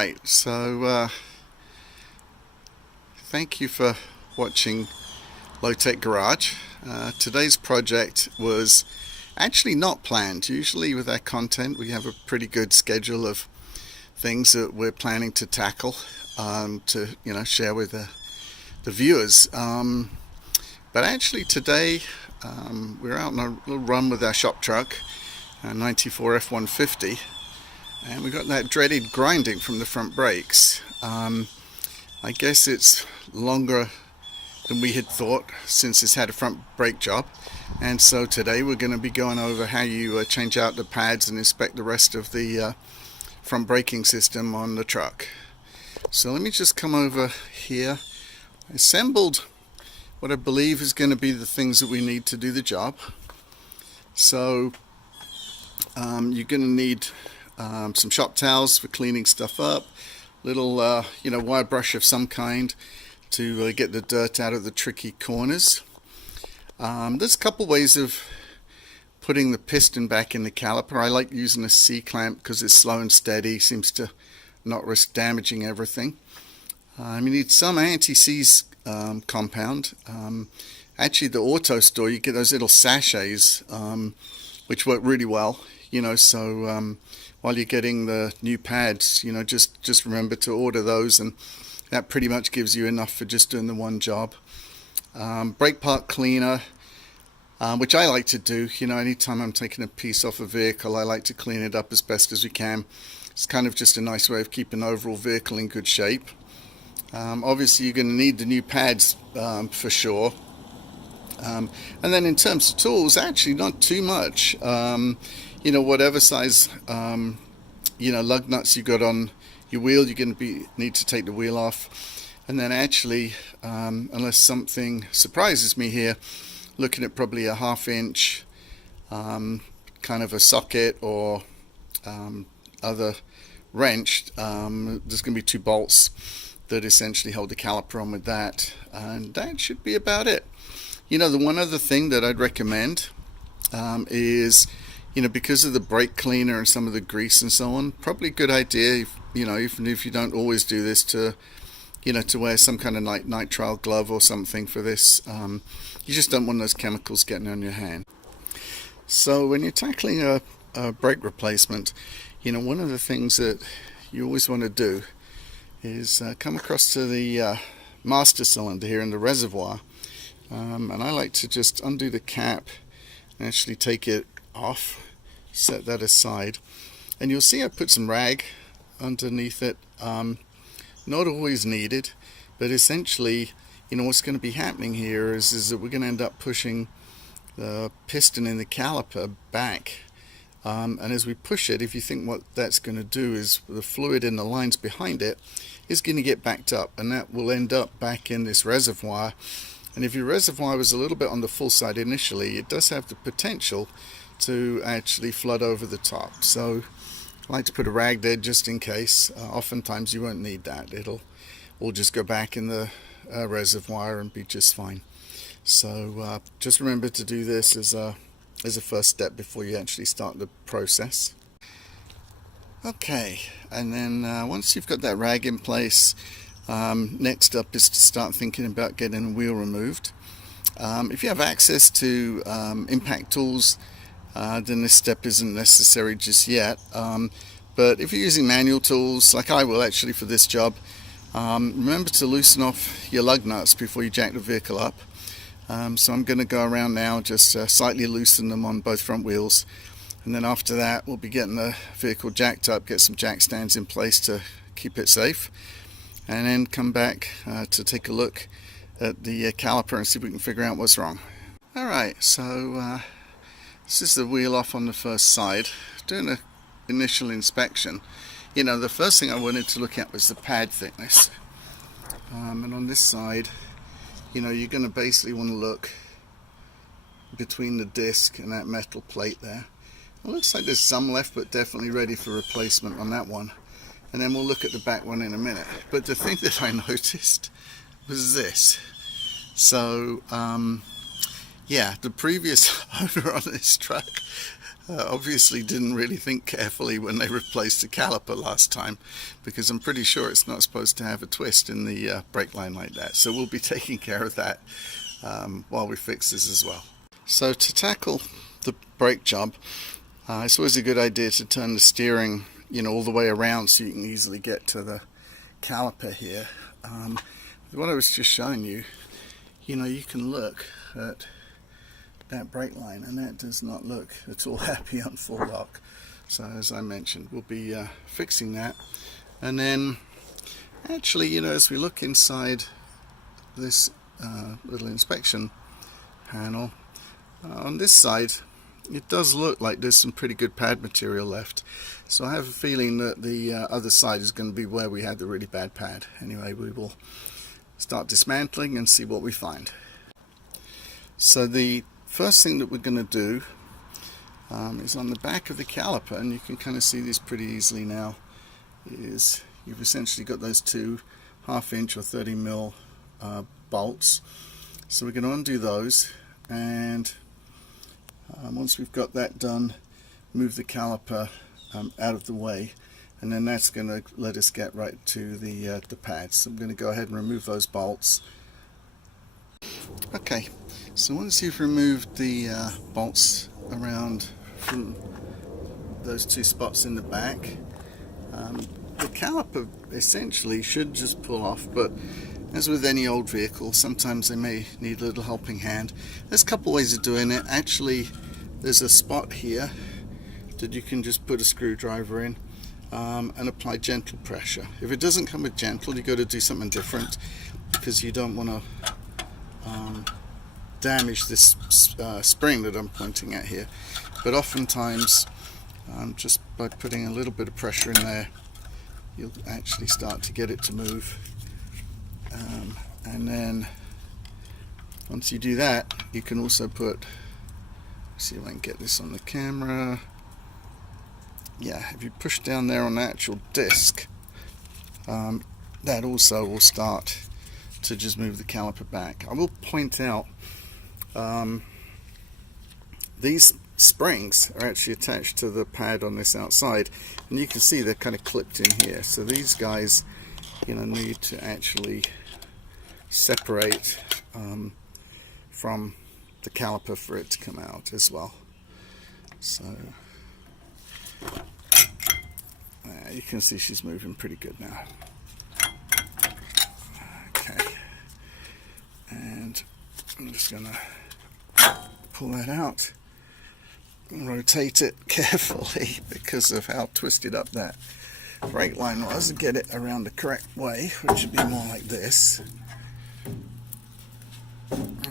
Alright, so thank you for watching Low Tech Garage. Today's project was actually not planned. Usually with our content we have a pretty good schedule of things that we're planning to tackle to share with the viewers. But actually today we're out on a little run with our shop truck, a 94 F150. And we got that dreaded grinding from the front brakes. I guess it's longer than we had thought since it's had a front brake job. And so today we're going to be going over how you change out the pads and inspect the rest of the front braking system on the truck. So let me just come over here. I assembled what I believe is going to be the things that we need to do the job. So you're going to need some shop towels for cleaning stuff up, little wire brush of some kind to get the dirt out of the tricky corners. There's a couple ways of putting the piston back in the caliper. I like using a C-clamp because it's slow and steady, seems to not risk damaging everything. You need some anti-seize compound. Actually, the auto store, you get those little sachets which work really well. So while you're getting the new pads, just remember to order those, and that pretty much gives you enough for just doing the one job. Brake part cleaner, which I like to do. Anytime I'm taking a piece off a vehicle, I like to clean it up as best as we can. It's kind of just a nice way of keeping the overall vehicle in good shape. Obviously you're going to need the new pads for sure. And then in terms of tools, actually not too much. Whatever size lug nuts you got on your wheel, you're going to need to take the wheel off. And then actually, unless something surprises me here, looking at probably a 1/2 inch kind of a socket or other wrench, there's going to be 2 bolts that essentially hold the caliper on with that, and that should be about it. The one other thing that I'd recommend is, because of the brake cleaner and some of the grease and so on, probably a good idea, even if you don't always do this, to wear some kind of nitrile glove or something for this. You just don't want those chemicals getting on your hand. So when you're tackling a brake replacement, one of the things that you always want to do is come across to the master cylinder here in the reservoir, and I like to just undo the cap and actually take it off, set that aside, and you'll see I put some rag underneath it. Not always needed, but essentially what's going to be happening here is that we're going to end up pushing the piston in the caliper back, and as we push it, if you think what that's going to do is the fluid in the lines behind it is going to get backed up, and that will end up back in this reservoir. And if your reservoir was a little bit on the full side initially, it does have the potential to actually flood over the top. So I like to put a rag there just in case. Oftentimes you won't need that. It'll all just go back in the reservoir and be just fine. So just remember to do this as a first step before you actually start the process. Okay, and then once you've got that rag in place, next up is to start thinking about getting the wheel removed. If you have access to impact tools, then this step isn't necessary just yet. But if you're using manual tools, like I will actually for this job, remember to loosen off your lug nuts before you jack the vehicle up. So I'm going to go around now, just slightly loosen them on both front wheels, and then after that we'll be getting the vehicle jacked up, get some jack stands in place to keep it safe, and then come back to take a look at the caliper and see if we can figure out what's wrong. Alright, so this is the wheel off on the first side. Doing an initial inspection, the first thing I wanted to look at was the pad thickness, and on this side, you're going to basically want to look between the disc and that metal plate there. It looks like there's some left, but definitely ready for replacement on that one. And then we'll look at the back one in a minute. But the thing that I noticed was this. So yeah, the previous owner on this truck obviously didn't really think carefully when they replaced the caliper last time, because I'm pretty sure it's not supposed to have a twist in the brake line like that. So we'll be taking care of that while we fix this as well. So to tackle the brake job, it's always a good idea to turn the steering, all the way around so you can easily get to the caliper here. What I was just showing you, you can look at that brake line, and that does not look at all happy on full lock. So as I mentioned, we'll be fixing that. And then actually, as we look inside this little inspection panel, on this side it does look like there's some pretty good pad material left. So I have a feeling that the other side is going to be where we had the really bad pad. Anyway, we will start dismantling and see what we find. So the first thing that we're going to do is on the back of the caliper, and you can kind of see this pretty easily now, is you've essentially got those two 1/2 inch or 30 mil bolts. So we're going to undo those, and once we've got that done, move the caliper out of the way, and then that's going to let us get right to the pads. So I'm going to go ahead and remove those bolts. Okay, so once you've removed the bolts around from those two spots in the back, the caliper essentially should just pull off, but as with any old vehicle, sometimes they may need a little helping hand. There's a couple ways of doing it. Actually, there's a spot here that you can just put a screwdriver in and apply gentle pressure. If it doesn't come with gentle, you've got to do something different, because you don't want to damage this spring that I'm pointing at here. But oftentimes, just by putting a little bit of pressure in there, you'll actually start to get it to move. And then once you do that, you can also put, see if I can get this on the camera. Yeah, if you push down there on the actual disc, that also will start to just move the caliper back. I will point out these springs are actually attached to the pad on this outside, and you can see they're kind of clipped in here. So these guys, need to actually separate from the caliper for it to come out as well. So you can see she's moving pretty good now. Okay, and I'm just gonna pull that out and rotate it carefully because of how twisted up that brake line was, and get it around the correct way, which would be more like this.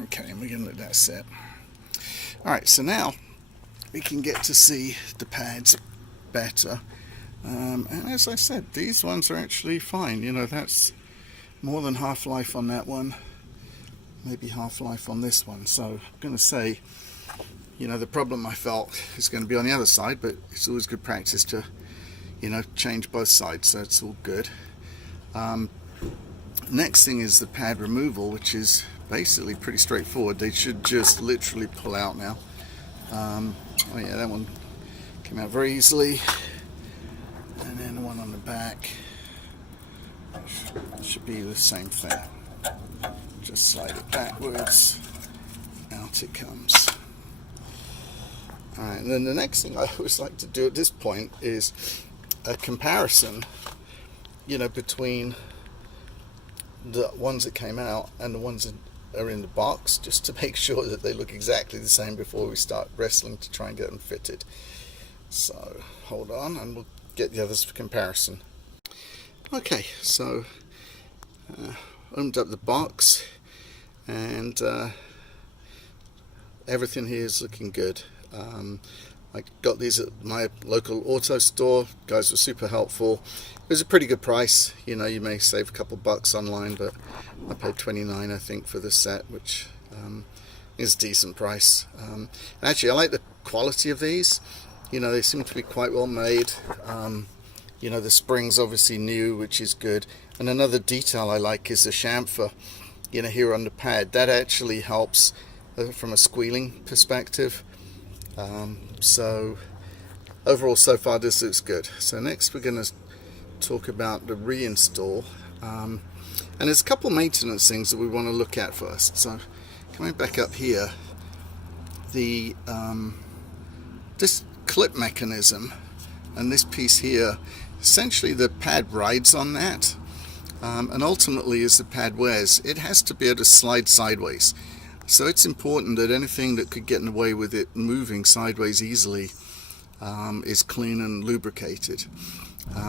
Okay, and we're going to let that set. Alright, so now we can get to see the pads better. And as I said, these ones are actually fine. That's more than half-life on that one, maybe half-life on this one. So I'm going to say, the problem I felt is going to be on the other side, but it's always good practice to, change both sides, so it's all good. Next thing is the pad removal, which is basically pretty straightforward. They should just literally pull out now. Oh yeah, that one came out very easily. And then the one on the back should be the same thing. Just slide it backwards, out it comes. Alright, and then the next thing I always like to do at this point is a comparison, between the ones that came out and the ones that are in the box, just to make sure that they look exactly the same before we start wrestling to try and get them fitted. So hold on, and we'll get the others for comparison. Okay, so opened up the box, and everything here is looking good. I got these at my local auto store. Guys were super helpful. It was a pretty good price. You may save a couple bucks online, but I paid $29 I think for this set, which is a decent price. Actually, I like the quality of these. They seem to be quite well made. The spring's obviously new, which is good. And another detail I like is the chamfer, here on the pad. That actually helps from a squealing perspective. So overall so far this looks good. So next we're going to talk about the reinstall, and there's a couple maintenance things that we want to look at first. So coming back up here, the this clip mechanism and this piece here, essentially the pad rides on that, and ultimately as the pad wears, it has to be able to slide sideways. So it's important that anything that could get in the way with it moving sideways easily is clean and lubricated.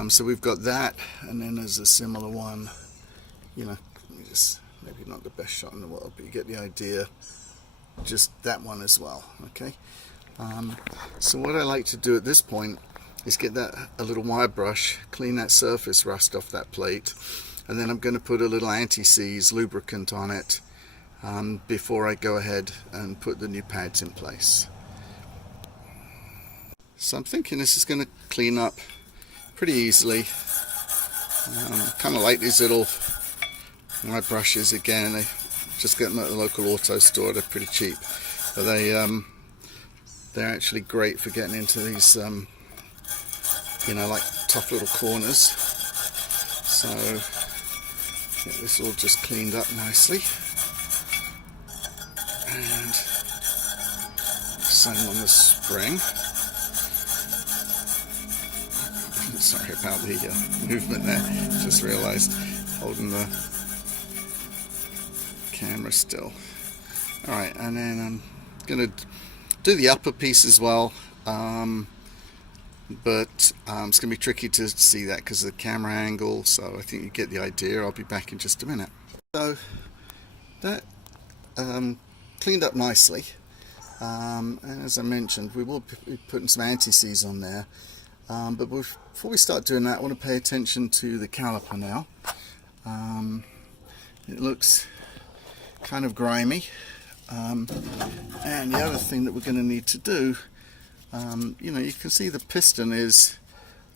So we've got that, and then there's a similar one, you know, just maybe not the best shot in the world, but you get the idea. Just that one as well. Okay. So what I like to do at this point is get a little wire brush, clean that surface rust off that plate, and then I'm going to put a little anti-seize lubricant on it before I go ahead and put the new pads in place. So I'm thinking this is going to clean up pretty easily. Kind of like these little wire brushes again. I just get them at the local auto store. They're pretty cheap, but they're actually great for getting into these you know, like tough little corners. So get this all just cleaned up nicely, and same on the spring. Sorry about the movement there, just realized holding the camera still. Alright, and then I'm going to do the upper piece as well, but it's going to be tricky to see that because of the camera angle, so I think you get the idea. I'll be back in just a minute. So that cleaned up nicely, and as I mentioned, we will be putting some anti-seize on there, but before we start doing that, I want to pay attention to the caliper now. It looks kind of grimy, and the other thing that we're going to need to do, you know, you can see the piston is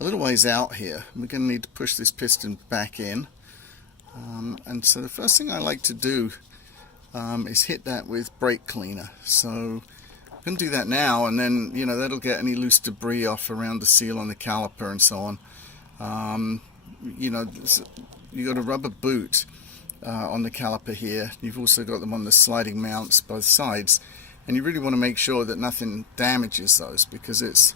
a little ways out here. We're going to need to push this piston back in, and so the first thing I like to do is hit that with brake cleaner. So I'm going to do that now, and then, you know, that'll get any loose debris off around the seal on the caliper and so on. You know, you got a rubber boot on the caliper here. You've also got them on the sliding mounts both sides, and you really want to make sure that nothing damages those, because it's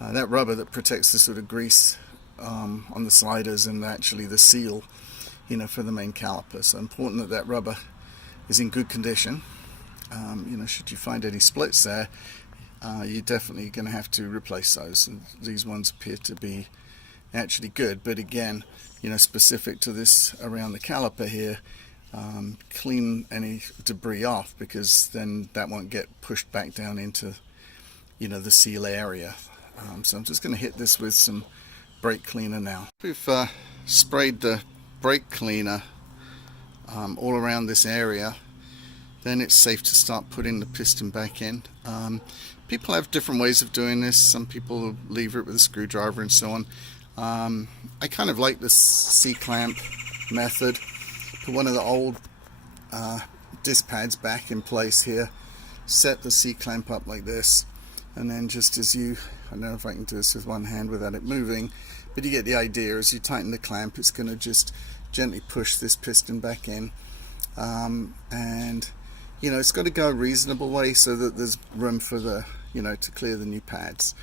that rubber that protects the sort of grease on the sliders and actually the seal, you know, for the main caliper. So important that that rubber is in good condition. You know, should you find any splits there, you're definitely going to have to replace those. And these ones appear to be actually good, but again, you know, specific to this around the caliper here, clean any debris off, because then that won't get pushed back down into, you know, the seal area. So I'm just going to hit this with some brake cleaner now. We've sprayed the brake cleaner all around this area, then it's safe to start putting the piston back in. People have different ways of doing this. Some people lever it with a screwdriver and so on. I kind of like this C-clamp method. Put one of the old disc pads back in place here, set the C-clamp up like this, and then just as you, I don't know if I can do this with one hand without it moving, but you get the idea. As you tighten the clamp, it's going to just gently push this piston back in, and you know, it's got to go a reasonable way so that there's room for the, you know, to clear the new pads.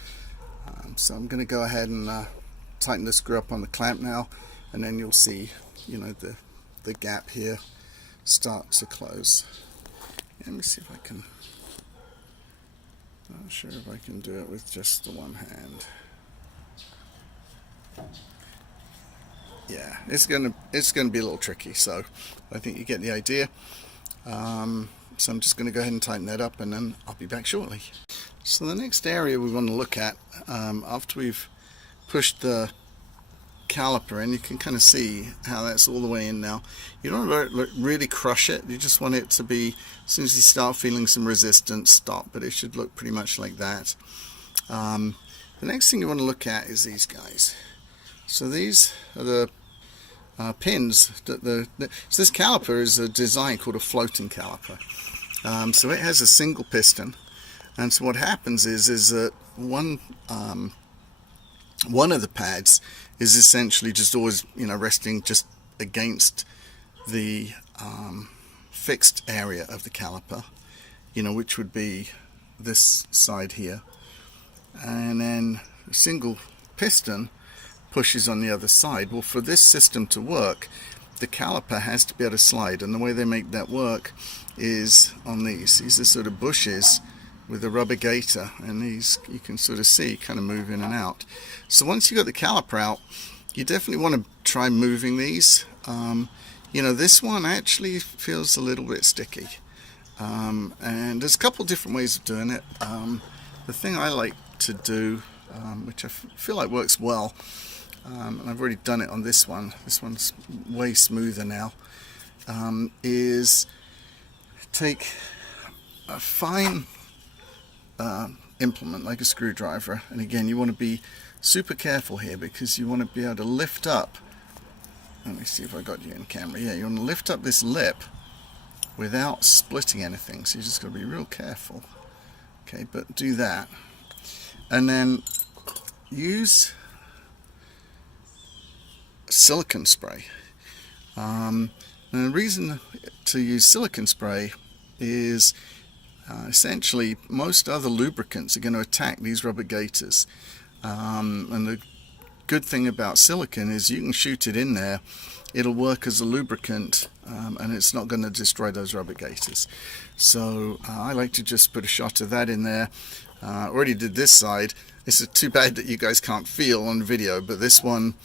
So I'm going to go ahead and tighten the screw up on the clamp now, and then you'll see, you know, the gap here start to close. Let me see if I can, not sure if I can do it with just the one hand. Yeah, it's gonna be a little tricky, so I think you get the idea. So I'm just going to go ahead and tighten that up, and then I'll be back shortly. So the next area we want to look at, after we've pushed the caliper in, you can kind of see how that's all the way in now. You don't want to really crush it, you just want it to be, as soon as you start feeling some resistance, stop, but it should look pretty much like that. The next thing you want to look at is these guys. So these are the pins that so this caliper is a design called a floating caliper. So it has a single piston, and so what happens is that one one of the pads is essentially just always, resting just against the fixed area of the caliper, which would be this side here, and then a single piston pushes on the other side. Well, for this system to work, the caliper has to be able to slide, and the way they make that work is on these are sort of bushes with a rubber gaiter, and these you can sort of see kind of move in and out. So once you got the caliper out, you definitely want to try moving these. This one actually feels a little bit sticky, and there's a couple different ways of doing it. The thing I like to do, which I feel like works well, and I've already done it on this one, this one's way smoother now, is take a fine implement like a screwdriver, and again you want to be super careful here because you want to be able to lift up. Let me see if I got you in camera. Yeah, you want to lift up this lip without splitting anything, so you just got to be real careful. Okay, but do that, and then use silicone spray. And the reason to use silicone spray is essentially most other lubricants are going to attack these rubber gaiters, and the good thing about silicone is you can shoot it in there, it'll work as a lubricant, and it's not going to destroy those rubber gaiters. So I like to just put a shot of that in there. Already did this side. It's too bad that you guys can't feel on video, but this one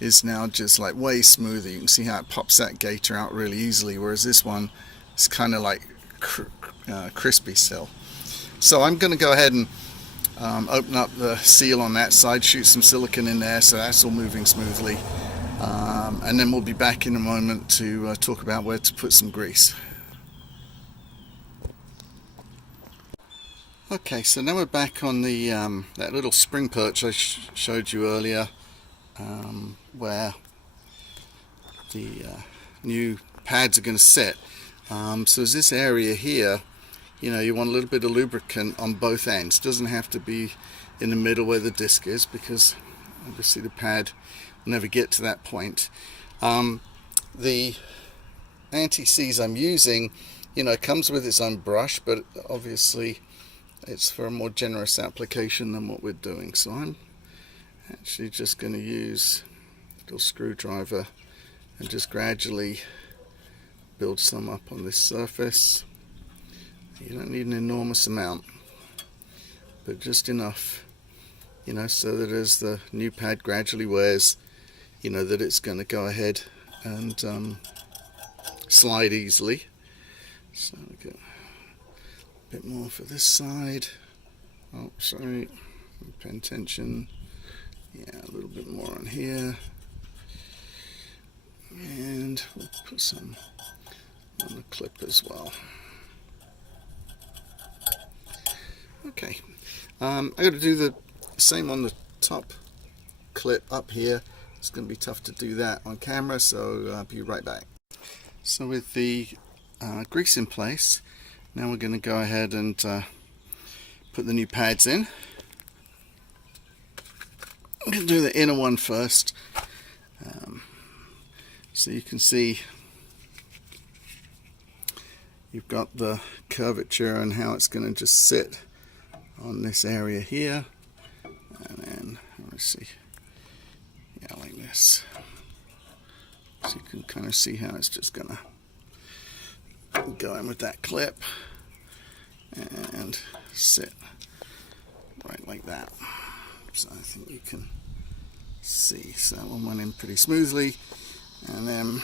is now just like way smoother. You can see how it pops that gaiter out really easily, whereas this one is kind of like crispy still. So I'm going to go ahead and open up the seal on that side, shoot some silicone in there, so that's all moving smoothly, and then we'll be back in a moment to talk about where to put some grease. Okay, so now we're back on the that little spring perch I showed you earlier, where the new pads are going to sit. So there's this area here. You want a little bit of lubricant on both ends. Doesn't have to be in the middle where the disc is, because obviously the pad will never get to that point. The anti-seize I'm using, it comes with its own brush, but obviously it's for a more generous application than what we're doing. So I'm actually just going to use a little screwdriver and just gradually build some up on this surface. You don't need an enormous amount, but just enough, so that as the new pad gradually wears, that it's going to go ahead and slide easily. So we get a bit more for this side. Oh, sorry, pen tension. Yeah, a little bit more on here, and we'll put some on the clip as well. Okay, I got to do the same on the top clip up here. It's going to be tough to do that on camera, so I'll be right back. So with the grease in place, now we're going to go ahead and put the new pads in. I'm going to do the inner one first, so you can see you've got the curvature and how it's going to just sit on this area here, and then let's see, yeah, like this. So you can kind of see how it's just gonna go in with that clip and sit right like that. So I think you can see, so that one went in pretty smoothly. And then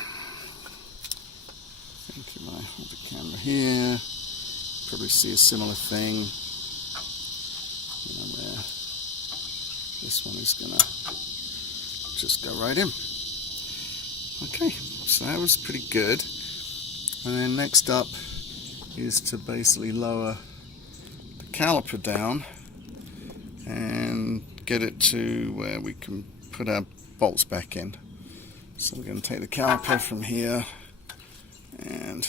I think if I hold the camera here, probably see a similar thing. Where this one is gonna just go right in. Okay, so that was pretty good. And then next up is to basically lower the caliper down and get it to where we can put our bolts back in. So we're going to take the caliper from here, and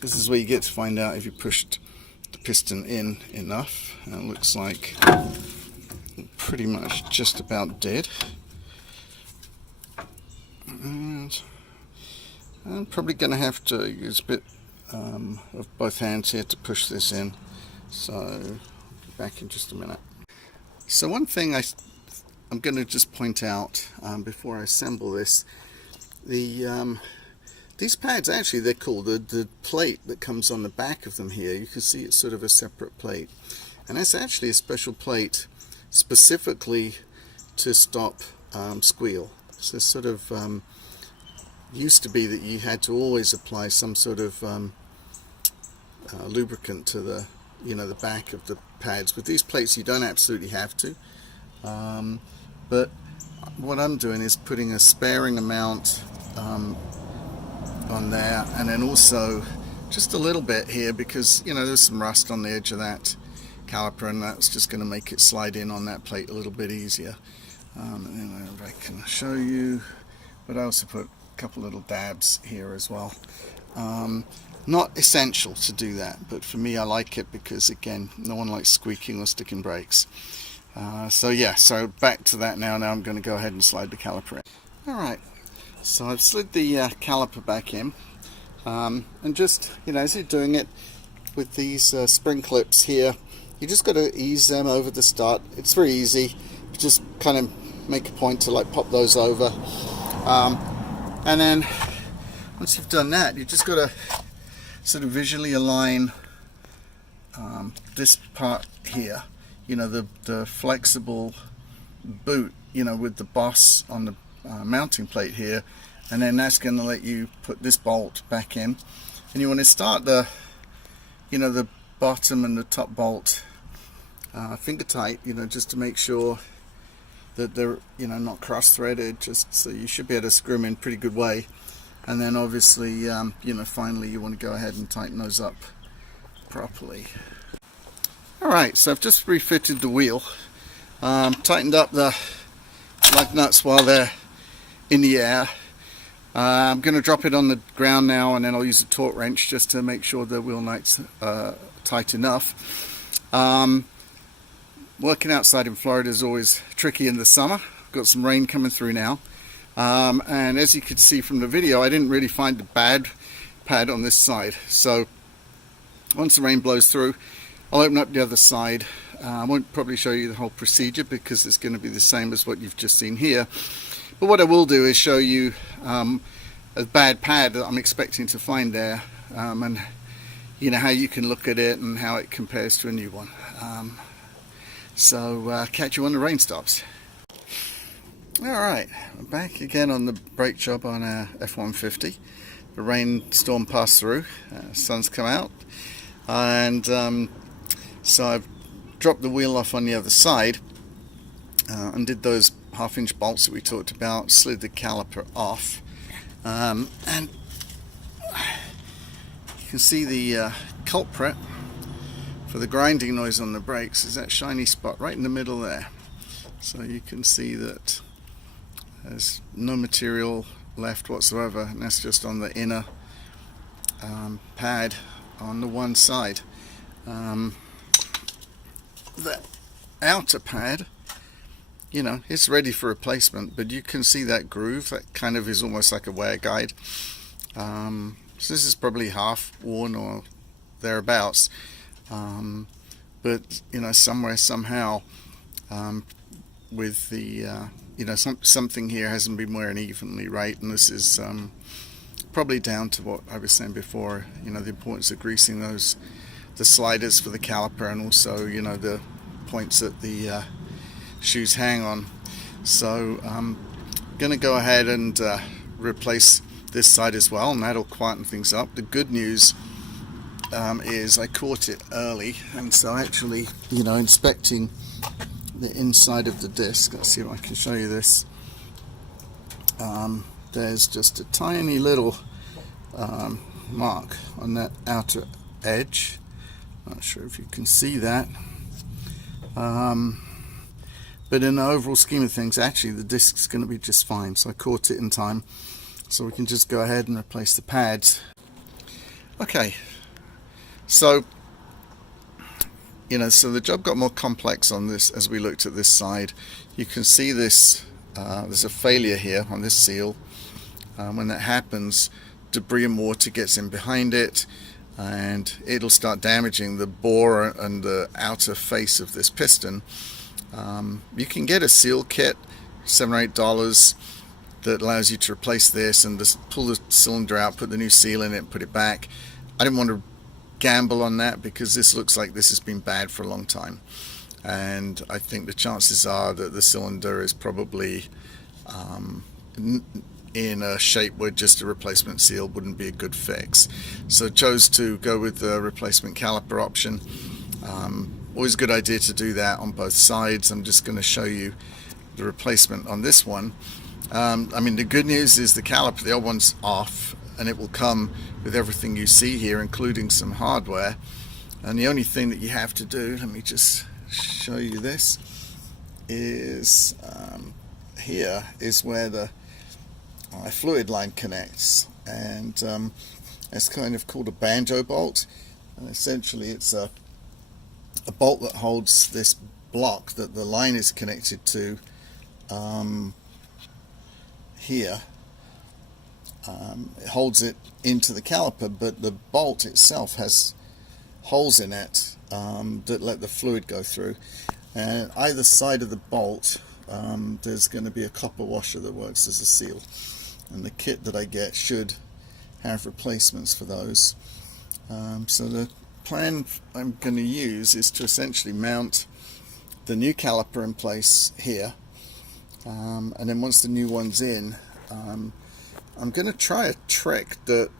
this is where you get to find out if you pushed the piston in enough. And it looks like we'll pretty much just about dead. And I'm probably going to have to use a bit of both hands here to push this in. So I'll be back in just a minute. So one thing I'm going to just point out before I assemble this, these pads, actually they're called the plate that comes on the back of them here. You can see it's sort of a separate plate, and that's actually a special plate specifically to stop squeal. So sort of used to be that you had to always apply some sort of lubricant to the the back of the pads. With these plates you don't absolutely have to, but what I'm doing is putting a sparing amount on there, and then also just a little bit here because there's some rust on the edge of that caliper, and that's just going to make it slide in on that plate a little bit easier. And then I can show you, but I also put a couple little dabs here as well. Not essential to do that, but for me I like it because, again, no one likes squeaking or sticking brakes. So yeah, so back to that now. Now I'm going to go ahead and slide the caliper in. Alright, so I've slid the caliper back in, and just, as you're doing it with these spring clips here, you just got to ease them over the start. It's very easy. You just kind of make a point to like pop those over, and then once you've done that, you just got to sort of visually align this part here, the flexible boot, with the boss on the mounting plate here, and then that's going to let you put this bolt back in. And you want to start the the bottom and the top bolt finger tight, just to make sure that they're not cross threaded, just so you should be able to screw them in pretty good way. And then obviously finally you want to go ahead and tighten those up properly. Alright, so I've just refitted the wheel, tightened up the lug nuts while they're in the air. I'm going to drop it on the ground now, and then I'll use a torque wrench just to make sure the wheel nuts are tight enough. Working outside in Florida is always tricky in the summer. Got some rain coming through now, and as you could see from the video, I didn't really find a bad pad on this side. So once the rain blows through, I'll open up the other side. I won't probably show you the whole procedure because it's going to be the same as what you've just seen here. But what I will do is show you a bad pad that I'm expecting to find there, and how you can look at it and how it compares to a new one. So catch you when the rain stops. Alright, I'm back again on the brake job on a F150. The rainstorm passed through, sun's come out, and so I've dropped the wheel off on the other side, and did those 1/2-inch bolts that we talked about, slid the caliper off, and you can see the culprit for the grinding noise on the brakes is that shiny spot right in the middle there. So you can see that there's no material left whatsoever, and that's just on the inner pad on the one side. The outer pad, it's ready for replacement, but you can see that groove that kind of is almost like a wear guide. So this is probably half worn or thereabouts, but somewhere, somehow, with the something here hasn't been wearing evenly right, and this is probably down to what I was saying before, the importance of greasing the sliders for the caliper, and also the points that the shoes hang on. So I'm going to go ahead and replace this side as well, and that'll quieten things up. The good news is I caught it early, and so actually inspecting the inside of the disc, let's see if I can show you this. There's just a tiny little mark on that outer edge. Not sure if you can see that, but in the overall scheme of things, actually the disc's going to be just fine. So I caught it in time, so we can just go ahead and replace the pads. Okay, so So the job got more complex on this as we looked at this side. You can see this, there's a failure here on this seal. When that happens, debris and water gets in behind it, and it'll start damaging the bore and the outer face of this piston. You can get a seal kit, $7 or $8, that allows you to replace this and just pull the cylinder out, put the new seal in it, and put it back. I didn't want to gamble on that because this looks like this has been bad for a long time, and I think the chances are that the cylinder is probably in a shape where just a replacement seal wouldn't be a good fix. So I chose to go with the replacement caliper option. Always a good idea to do that on both sides. I'm just going to show you the replacement on this one. I mean, the good news is the caliper, the old one's off, and it will come with everything you see here, including some hardware. And the only thing that you have to do, let me just show you this, is here is where the fluid line connects, and it's kind of called a banjo bolt, and essentially it's a bolt that holds this block that the line is connected to here. It holds it into the caliper, but the bolt itself has holes in it that let the fluid go through, and either side of the bolt there's going to be a copper washer that works as a seal, and the kit that I get should have replacements for those. So the plan I'm going to use is to essentially mount the new caliper in place here, and then once the new one's in, I'm going to try a trick that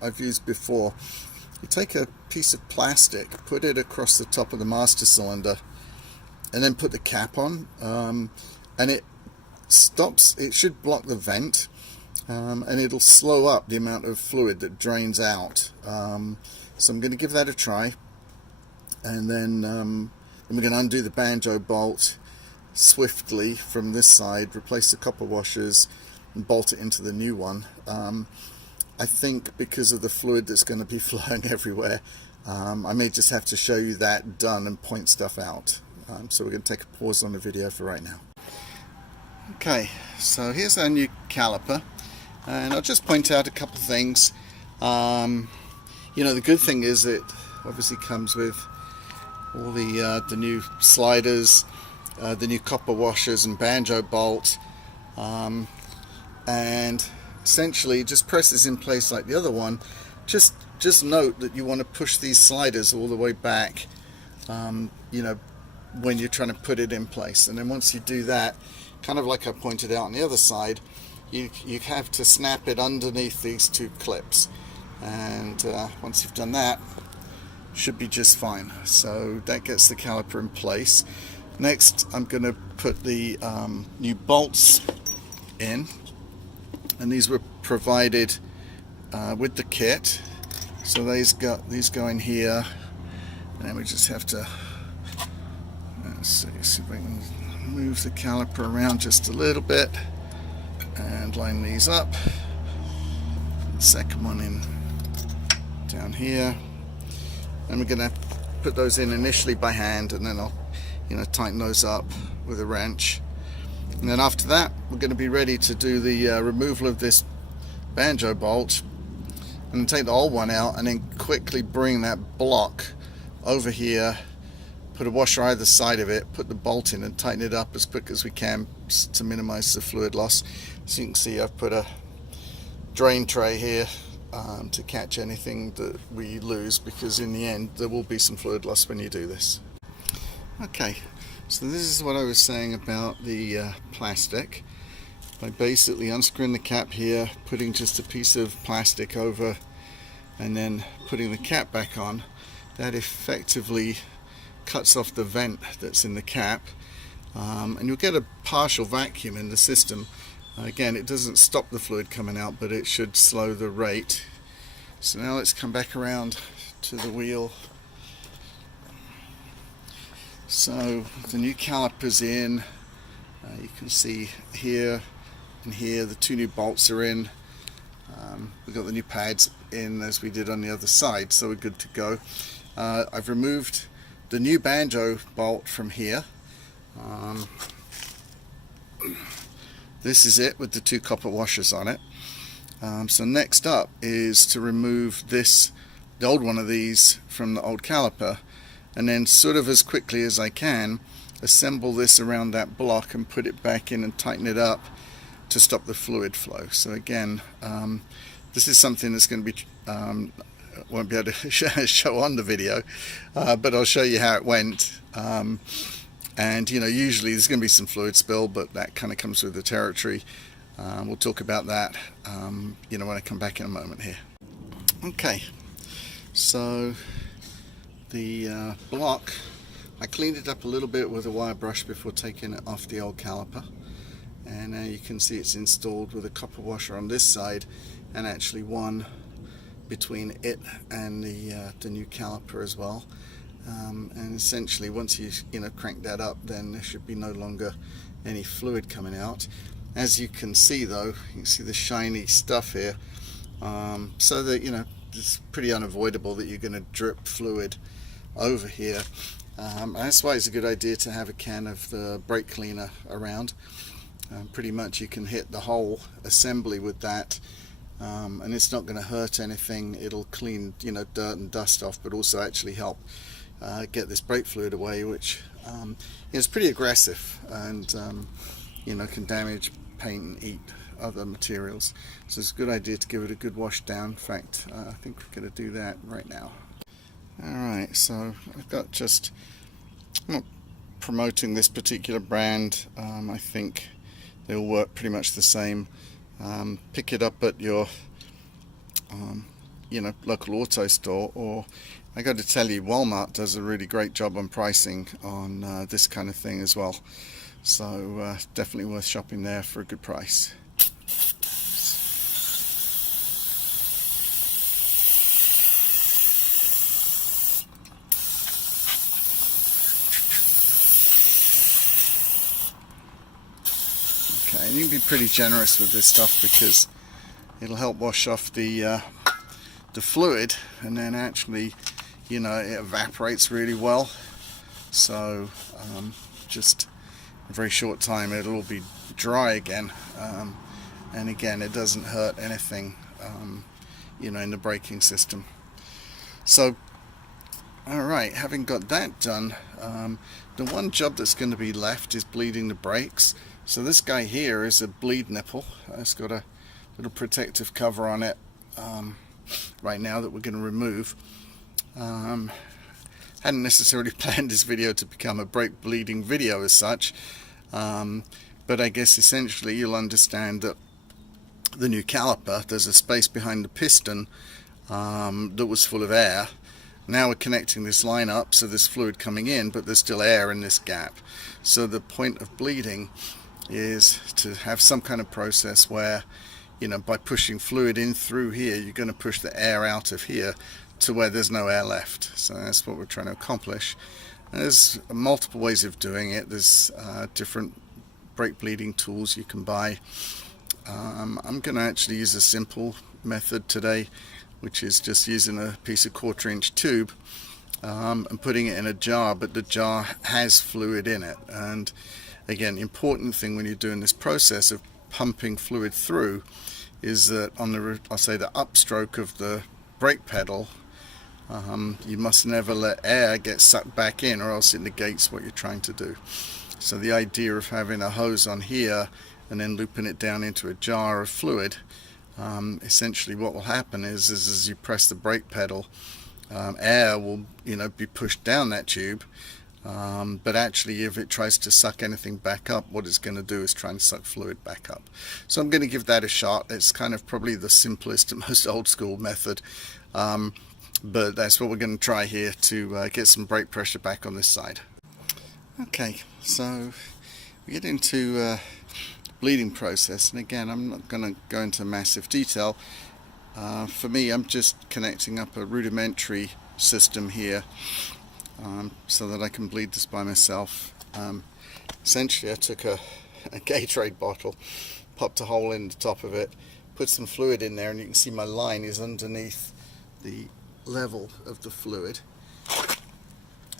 I've used before. You take a piece of plastic, put it across the top of the master cylinder, and then put the cap on, and it stops, it should block the vent, and it'll slow up the amount of fluid that drains out. So I'm going to give that a try, and then we're going to undo the banjo bolt swiftly from this side, replace the copper washers, and bolt it into the new one. I think because of the fluid that's going to be flowing everywhere, I may just have to show you that done and point stuff out. So we're going to take a pause on the video for right now. Okay, so here's our new caliper, and I'll just point out a couple of things. The good thing is it obviously comes with all the new sliders, the new copper washers and banjo bolt, and essentially just presses in place like the other one. Just note that you want to push these sliders all the way back, when you're trying to put it in place, and then once you do that, kind of like I pointed out on the other side, you have to snap it underneath these two clips, and once you've done that, should be just fine. So that gets the caliper in place. Next, I'm going to put the new bolts in, and these were provided with the kit. So these go in here, and then we just have to see if we can move the caliper around just a little bit and line these up. The second one in down here, and we're going to put those in initially by hand, and then I'll tighten those up with a wrench. And then after that, we're going to be ready to do the removal of this banjo bolt, and take the old one out, and then quickly bring that block over here, put a washer either side of it, put the bolt in, and tighten it up as quick as we can to minimize the fluid loss. So you can see I've put a drain tray here to catch anything that we lose, because in the end there will be some fluid loss when you do this. Okay, so this is what I was saying about the plastic. By basically unscrewing the cap here, putting just a piece of plastic over, and then putting the cap back on, that effectively cuts off the vent that's in the cap, and you'll get a partial vacuum in the system. Again, it doesn't stop the fluid coming out, but it should slow the rate. So now let's come back around to the wheel. So the new caliper's in. You can see here and here the two new bolts are in. We've got the new pads in as we did on the other side, so we're good to go. I've removed the new banjo bolt from here. This is it with the 2 copper washers on it. So next up is to remove the old one of these from the old caliper, and then sort of as quickly as I can assemble this around that block and put it back in and tighten it up to stop the fluid flow. So again, this is something that's going to be won't be able to show on the video, but I'll show you how it went. And you know, usually there's going to be some fluid spill, but that kind of comes with the territory. We'll talk about that you know, when I come back in a moment here. Okay, so the block, I cleaned it up a little bit with a wire brush before taking it off the old caliper, and now you can see it's installed with a copper washer on this side and actually one between it and the new caliper as well. And essentially once you crank that up, then there should be no longer any fluid coming out. As you can see though, you can see the shiny stuff here, so that, you know, it's pretty unavoidable that you're going to drip fluid over here. That's why it's a good idea to have a can of the brake cleaner around. Pretty much you can hit the whole assembly with that, and it's not going to hurt anything. It'll clean, you know, dirt and dust off, but also actually help get this brake fluid away, which is pretty aggressive and you know, can damage paint and eat other materials. So it's a good idea to give it a good wash down. In fact, I think we're going to do that right now. Alright, so I've got just, I'm not promoting this particular brand. I think they all work pretty much the same. Pick it up at your you know, local auto store, or I got to tell you, Walmart does a really great job on pricing on this kind of thing as well. So definitely worth shopping there for a good price. Okay, and you can be pretty generous with this stuff because it'll help wash off the fluid, and then actually, you know, it evaporates really well. So just a very short time it'll all be dry again, and again it doesn't hurt anything you know, in the braking system. So alright, having got that done, the one job that's going to be left is bleeding the brakes. So this guy here is a bleed nipple. It's got a little protective cover on it right now that we're going to remove. Hadn't necessarily planned this video to become a brake bleeding video as such, but I guess essentially you'll understand that the new caliper, there's a space behind the piston that was full of air. Now we're connecting this line up, so there's fluid coming in, but there's still air in this gap. So the point of bleeding is to have some kind of process where, you know, by pushing fluid in through here, you're going to push the air out of here to where there's no air left. So that's what we're trying to accomplish. There's multiple ways of doing it. There's different brake bleeding tools you can buy. I'm going to actually use a simple method today, which is just using a piece of 1/4-inch tube and putting it in a jar, but the jar has fluid in it. And again, important thing when you're doing this process of pumping fluid through is that on the, I'll say, the upstroke of the brake pedal, you must never let air get sucked back in, or else it negates what you're trying to do. So the idea of having a hose on here and then looping it down into a jar of fluid, essentially what will happen is as you press the brake pedal, air will, you know, be pushed down that tube. But actually, if it tries to suck anything back up, what it's going to do is try and suck fluid back up. So I'm going to give that a shot. It's kind of probably the simplest and most old school method, but that's what we're going to try here to get some brake pressure back on this side. Okay, so we get into bleeding process, and again, I'm not going to go into massive detail. For me, I'm just connecting up a rudimentary system here, so that I can bleed this by myself. Essentially I took a Gatorade bottle, popped a hole in the top of it, put some fluid in there, and you can see my line is underneath the level of the fluid.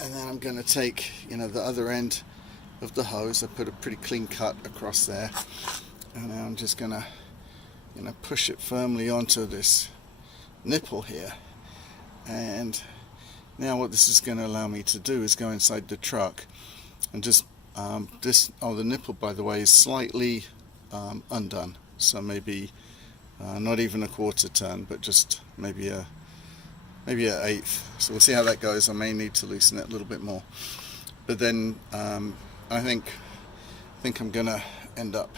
And then I'm going to take, the other end of the hose. I put a pretty clean cut across there, and then I'm just going to, push it firmly onto this nipple here. And now what this is going to allow me to do is go inside the truck and just the nipple, by the way, is slightly undone, so maybe not even a quarter turn, but just maybe an eighth. So we'll see how that goes. I may need to loosen it a little bit more, but then I think I'm gonna end up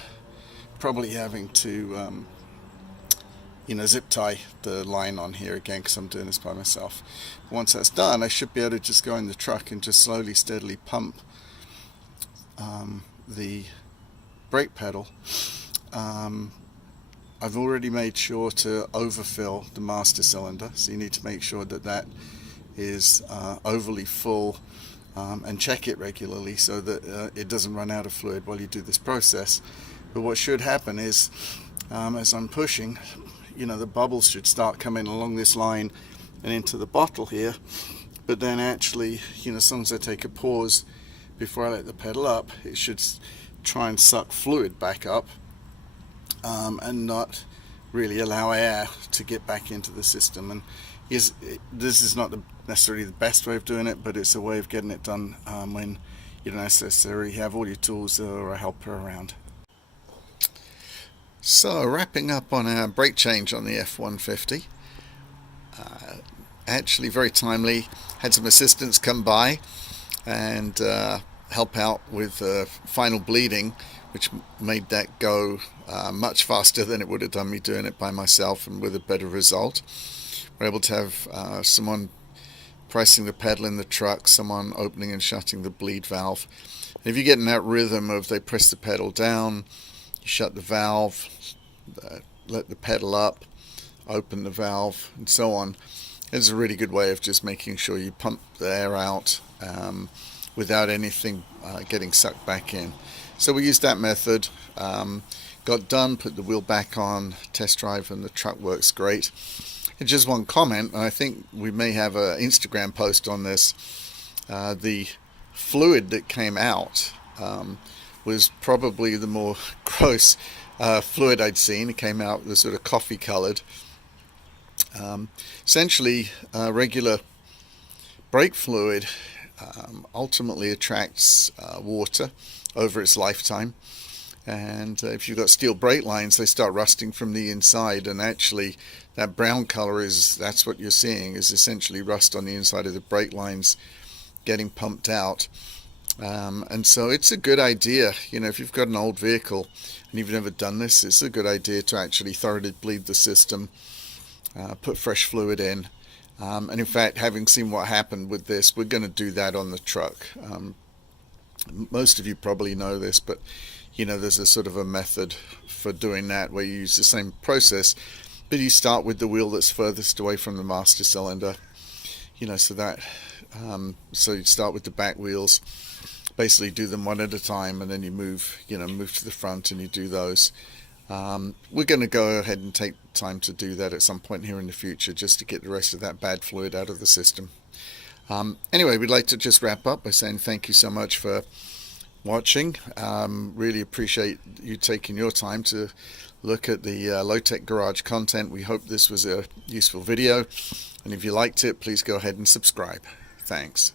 probably having to zip tie the line on here again, because I'm doing this by myself. Once that's done, I should be able to just go in the truck and just slowly, steadily pump the brake pedal. I've already made sure to overfill the master cylinder, so you need to make sure that that is overly full, and check it regularly so that it doesn't run out of fluid while you do this process. But what should happen is, as I'm pushing, the bubbles should start coming along this line and into the bottle here. But then actually, as long as I take a pause before I let the pedal up, it should try and suck fluid back up, and not really allow air to get back into the system. And this is not necessarily the best way of doing it, but it's a way of getting it done when you don't necessarily have all your tools or a helper around. So, wrapping up on our brake change on the F150. Actually very timely. Had some assistants come by and help out with final bleeding, which made that go much faster than it would have done me doing it by myself, and with a better result. We're able to have someone pressing the pedal in the truck, someone opening and shutting the bleed valve. And if you get in that rhythm of they press the pedal down, you shut the valve, let the pedal up, open the valve, and so on, it's a really good way of just making sure you pump the air out without anything getting sucked back in. So we used that method, got done, put the wheel back on, test drive, and the truck works great. And just one comment, and I think we may have an Instagram post on this. The fluid that came out was probably the more gross fluid I'd seen. It came out the sort of coffee colored. Essentially, regular brake fluid ultimately attracts water over its lifetime, and if you've got steel brake lines, they start rusting from the inside, and actually that brown color that's what you're seeing, is essentially rust on the inside of the brake lines getting pumped out. And so it's a good idea, if you've got an old vehicle and you've never done this, it's a good idea to actually thoroughly bleed the system, put fresh fluid in, and in fact, having seen what happened with this, we're going to do that on the truck. Most of you probably know this, but there's a sort of a method for doing that where you use the same process, but you start with the wheel that's furthest away from the master cylinder, so you start with the back wheels, basically do them one at a time, and then you move to the front and you do those. We're going to go ahead and take time to do that at some point here in the future, just to get the rest of that bad fluid out of the system. Anyway, we'd like to just wrap up by saying thank you so much for watching. Really appreciate you taking your time to look at the low-tech garage content. We hope this was a useful video, and if you liked it, please go ahead and subscribe. Thanks.